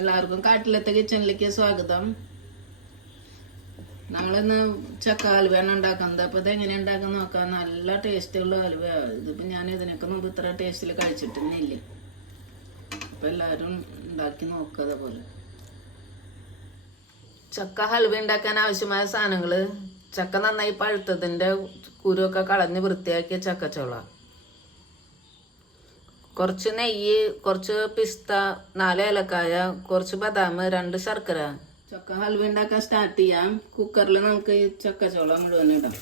എല്ലാവർക്കും കാട്ടിലത്തെ കിച്ചണിലേക്ക് സ്വാഗതം. നമ്മളിന്ന് ചക്ക ഹൽവയാണ് ഉണ്ടാക്കുന്നത്. അപ്പോൾ ഇതെങ്ങനെ ഉണ്ടാക്കാൻ നോക്കാം. നല്ല ടേസ്റ്റുള്ള ഹൽവ. ഇതിപ്പോൾ ഞാൻ ഇതിനൊക്കെ മുമ്പ് ഇത്ര ടേസ്റ്റിൽ കഴിച്ചിട്ടൊന്നുമില്ല. അപ്പോൾ എല്ലാവരും ഉണ്ടാക്കി നോക്കുക. അതേപോലെ ചക്ക ഹൽവ ഉണ്ടാക്കാൻ ആവശ്യമായ സാധനങ്ങൾ: ചക്ക നന്നായി പഴുത്തതിൻ്റെ കുരുവൊക്കെ കളഞ്ഞ് വൃത്തിയാക്കിയ ചക്കച്ചോള, കുറച്ച് നെയ്യ്, കുറച്ച് പിസ്ത, 4 ഏലക്കായ, കുറച്ച് ബദാം, 2 ശർക്കര. ചക്ക ഹൽവ ഉണ്ടാക്കാൻ സ്റ്റാർട്ട് ചെയ്യാം. കുക്കറിൽ നമുക്ക് ഈ ചക്കച്ചോള മുഴുവൻ ഇടാം.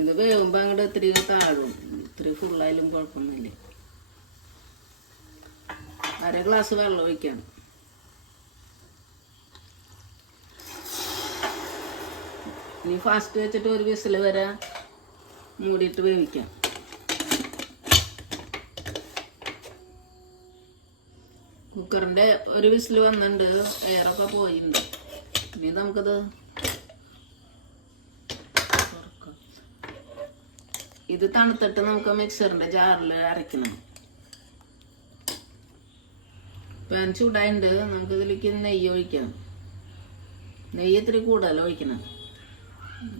ഇത് വേവുമ്പോൾ അങ്ങോട്ട് ഇത്തിരി താഴും. ഇത്തിരി ഫുള്ളായാലും കുഴപ്പമൊന്നുമില്ല. 1/2 ഗ്ലാസ് വെള്ളം ഒഴിക്കാം. ഇനി ഫാസ്റ്റ് വെച്ചിട്ട് 1 വിസിൽ വരെ മൂടിയിട്ട് വേവിക്കാം. കുക്കറിൻ്റെ 1 വിസിൽ വന്നിട്ടുണ്ട്. എയറൊക്കെ പോയിട്ടുണ്ട്. ഇനി നമുക്കത് തുറക്കാം. ഇത് തണുത്തിട്ട് നമുക്ക് മിക്സറിൻ്റെ ജാറിൽ അരയ്ക്കണം. പാൻ ചൂടായിട്ടുണ്ട്. നമുക്കിതിലേക്ക് നെയ്യ് ഒഴിക്കാം. നെയ്യ് ഇത്തിരി കൂടുതൽ ഒഴിക്കണം.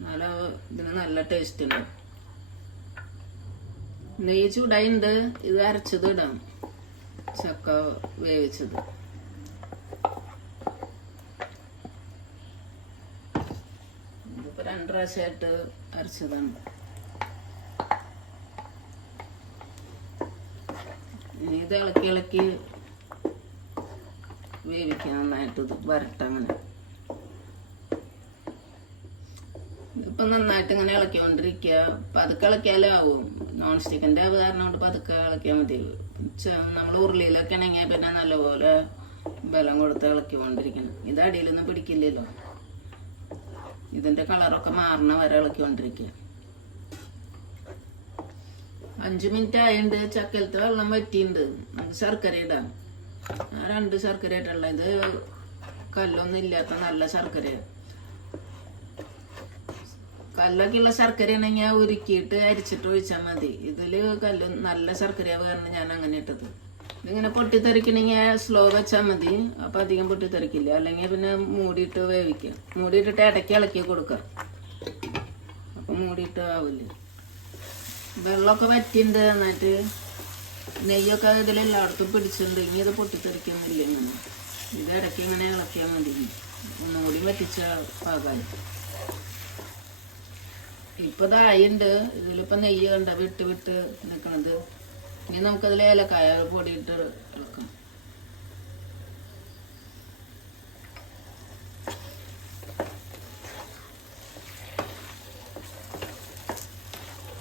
നല്ല ഇതിന് നല്ല ടേസ്റ്റ് ഉണ്ട്. നെയ്യ് ചൂടായിട്ടുണ്ട്. ഇത് അരച്ചത് ഇടാം. ചക്ക വേവിച്ചത് ഇതിപ്പോൾ 2 പ്രാവശ്യമായിട്ട് അരച്ചതാണ്. ഇനി ഇത് ഇളക്കി ഇളക്കി വേവിക്കാം. നന്നായിട്ട് ഇത് വരട്ടെ. അങ്ങനെ ഇപ്പം നന്നായിട്ട് ഇങ്ങനെ ഇളക്കിക്കൊണ്ടിരിക്കുക. പതുക്കെ ഇളക്കിയാലും ആവും. നോൺ സ്റ്റിക്കിൻ്റെ കാരണം കൊണ്ട് പതുക്കെ ഇളക്കിയാൽ മതി. നമ്മൾ ഉരുളിയിലൊക്കെ ആണെങ്കിൽ പിന്നെ നല്ലപോലെ ബലം കൊടുത്ത് ഇളക്കിക്കൊണ്ടിരിക്കണം. ഇത് അടിയിലൊന്നും പിടിക്കില്ലല്ലോ. ഇതിൻ്റെ കളറൊക്കെ മാറണ വരെ ഇളക്കിക്കൊണ്ടിരിക്കുക. 5 മിനിറ്റ് ആയിട്ടുണ്ട്. ചക്കലത്തെ വെള്ളം വറ്റിയിട്ടുണ്ട്. നമുക്ക് ശർക്കര ഇടാം. 2 ശർക്കര ഇട്ടുള്ള. ഇത് കല്ലൊന്നും ഇല്ലാത്ത നല്ല ശർക്കരയാണ്. കല്ലൊക്കെ ഉള്ള ശർക്കര ആണെങ്കിൽ ഉരുക്കിയിട്ട് അരിച്ചിട്ട് ഒഴിച്ചാൽ മതി. ഇതിൽ കല്ല് നല്ല ശർക്കരയാവുക കാരണം ഞാൻ അങ്ങനെ ഇട്ടത്. ഇതിങ്ങനെ പൊട്ടിത്തെറിക്കണമെങ്കിൽ സ്ലോ വെച്ചാൽ മതി. അപ്പം അധികം പൊട്ടിത്തെറിക്കില്ല. അല്ലെങ്കിൽ പിന്നെ മൂടിയിട്ട് വേവിക്കുക. മൂടിയിട്ടിട്ട് ഇടയ്ക്ക് ഇളക്കി കൊടുക്കുക. അപ്പം മൂടിയിട്ട് ആവില്ല. വെള്ളമൊക്കെ വറ്റിണ്ട്. എന്നിട്ട് നെയ്യൊക്കെ ഇതിലെല്ലായിടത്തും പിടിച്ചിട്ടുണ്ട്. ഇനി ഇത് പൊട്ടിത്തെറിക്കുന്നില്ല. ഇങ്ങനെ ഇത് ഇടയ്ക്ക് ഇങ്ങനെ ഇളക്കിയാൽ മതി. ഒന്നുകൂടി വറ്റിച്ച പാകായി. ഇപ്പം ഇതായിണ്ട്. ഇതിലിപ്പോൾ നെയ്യ് കണ്ട വിട്ട് വിട്ട് നിൽക്കണത്. ഇനി നമുക്കതിൽ ഏലക്കായ പൊടിയിട്ട് ഇളക്കാം.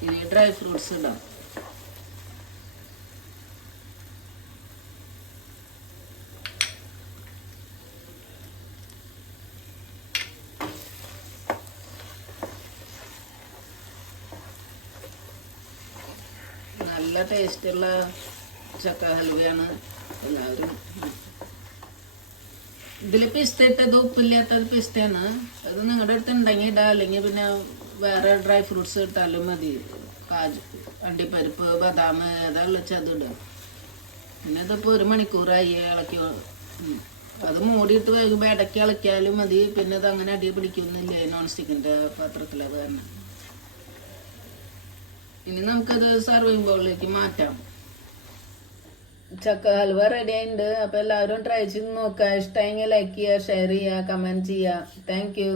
ഇനി ഡ്രൈ ഫ്രൂട്ട്സ് ഇടാം. നല്ല ടേസ്റ്റുള്ള ചക്ക ഹൽവയാണ്. എല്ലാവരും ഇതിൽ പിസ്ത ഇട്ടത് ഉപ്പില്ലാത്തത് പിസ്തയാണ്. അത് നിങ്ങളുടെ അടുത്ത് ഉണ്ടെങ്കിൽ ഇടാം. അല്ലെങ്കിൽ പിന്നെ വേറെ ഡ്രൈ ഫ്രൂട്ട്സ് ഇട്ടാലും മതി. കാജു, അണ്ടിപ്പരിപ്പ്, ബദാം ഏതാ വെച്ചാൽ അത് ഇടുക. പിന്നെ ഇതിപ്പോൾ 1 മണിക്കൂറായി ഇളക്കി. അത് മൂടിയിട്ട് വേകുമ്പോൾ ഇടയ്ക്ക് ഇളക്കിയാലും മതി. പിന്നെ ഇത് അങ്ങനെ അടി പിടിക്കുന്നില്ല നോൺ സ്റ്റിക്കിൻ്റെ പാത്രത്തിൽ. അത് തന്നെ. ഇനി നമുക്കത് സർവിങ് ബൗളിലേക്ക് മാറ്റാം. ചക്ക ഹൽവ റെഡി ആയിട്ടുണ്ട്. അപ്പോൾ എല്ലാവരും ട്രൈ ചെയ്ത് നോക്കുക. ഇഷ്ടമെങ്കിൽ ലൈക്ക് ചെയ്യുക, ഷെയർ ചെയ്യുക, കമൻറ്റ് ചെയ്യുക. Thank you.